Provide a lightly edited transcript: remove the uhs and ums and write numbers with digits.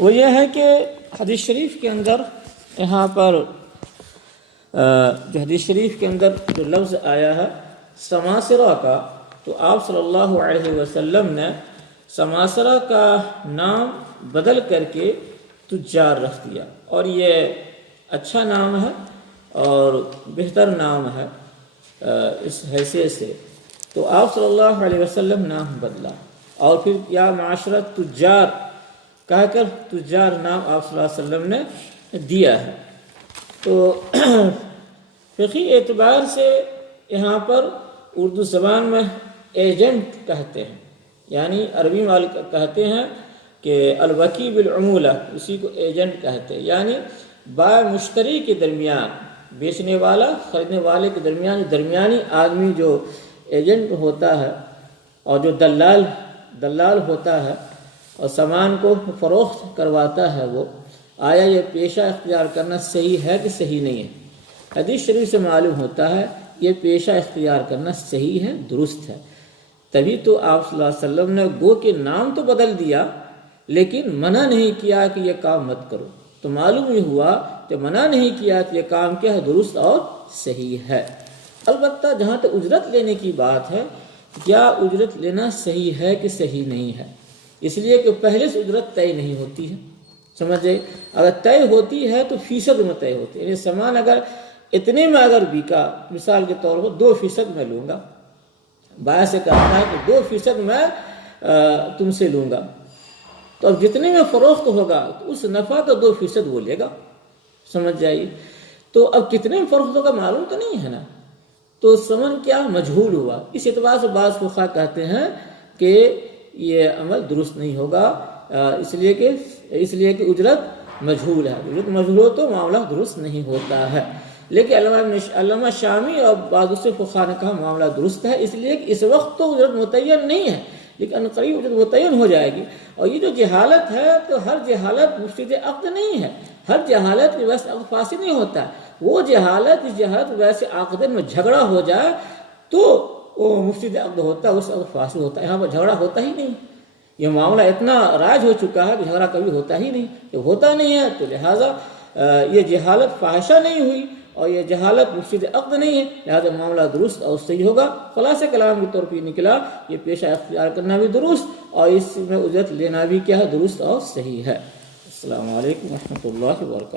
وہ یہ ہے کہ حدیث شریف کے اندر یہاں پر جو حدیث شریف کے اندر جو لفظ آیا ہے سماسرہ کا، تو آپ صلی اللہ علیہ وسلم نے سماسرہ کا نام بدل کر کے تجار رکھ دیا، اور یہ اچھا نام ہے اور بہتر نام ہے اس حیثیت سے۔ تو آپ صلی اللہ علیہ وسلم نام بدلا، اور پھر یا معاشرت تجار کہہ کر تجار نام آپ صلی اللہ علیہ وسلم نے دیا ہے۔ تو فقہی اعتبار سے یہاں پر اردو زبان میں ایجنٹ کہتے ہیں، یعنی عربی والے کہتے ہیں کہ الوکی بالعمولہ، اسی کو ایجنٹ کہتے ہیں، یعنی بائع مشتری کے درمیان، بیچنے والا خریدنے والے کے درمیان درمیانی آدمی جو ایجنٹ ہوتا ہے، اور جو دلال ہوتا ہے اور سامان کو فروخت کرواتا ہے، وہ آیا یہ پیشہ اختیار کرنا صحیح ہے کہ صحیح نہیں ہے؟ حدیث شریف سے معلوم ہوتا ہے یہ پیشہ اختیار کرنا صحیح ہے، درست ہے۔ تبھی تو آپ صلی اللہ علیہ وسلم نے گو کے نام تو بدل دیا لیکن منع نہیں کیا کہ یہ کام مت کرو۔ تو معلوم ہی ہوا کہ منع نہیں کیا کہ یہ کام کیا ہے، درست اور صحیح ہے۔ البتہ جہاں تک اجرت لینے کی بات ہے، کیا اجرت لینا صحیح ہے کہ صحیح نہیں ہے؟ اس لیے کہ پہلے سے اجرت طے نہیں ہوتی ہے، سمجھے؟ اگر طے ہوتی ہے تو فیصد میں طے ہوتی ہے، یعنی سامان اگر اتنے میں اگر بکا، مثال کے طور پر 2% میں لوں گا، بائع سے کہتا ہے کہ 2% میں تم سے لوں گا، تو اب جتنے میں فروخت ہوگا تو اس نفع کا 2% وہ لے گا، سمجھ جائیے۔ تو اب کتنے میں فروخت ہوگا معلوم تو نہیں ہے نا، تو ثمن کیا مجہول ہوا۔ اس اعتبار سے بعض فقہا کہتے ہیں کہ یہ عمل درست نہیں ہوگا، اس لیے کہ اجرت مجہول ہے، اجرت مجہول ہو تو معاملہ درست نہیں ہوتا ہے۔ لیکن علامہ شامی اور بعض دوسرے فقہا نے کہا معاملہ درست ہے، اس لیے کہ اس وقت تو اجرت متعین نہیں ہے، لیکن قریب اجرت متعین ہو جائے گی۔ اور یہ جو جہالت ہے، تو ہر جہالت مفسد عقد نہیں ہے، ہر جہالت کی وجہ سے عقد فاسد نہیں ہوتا ہے۔ وہ جہالت کی وجہ سے عقد میں جھگڑا ہو جائے تو وہ مفسد عقد ہوتا ہے، اس عقد فاسد ہوتا ہے۔ یہاں پر جھگڑا ہوتا ہی نہیں، یہ معاملہ اتنا رائج ہو چکا ہے کہ جھگڑا کبھی ہوتا ہی نہیں۔ جب ہوتا نہیں ہے تو لہٰذا یہ جہالت فاحشہ نہیں ہوئی اور یہ جہالت مفسد عقد نہیں ہے، لہٰذا معاملہ درست اور صحیح ہوگا۔ خلاصہ کلام کے طور پر نکلا یہ پیشہ اختیار کرنا بھی درست اور اس میں اجرت لینا بھی کیا ہے، درست اور صحیح ہے۔ السلام علیکم ورحمۃ اللہ وبرکاتہ۔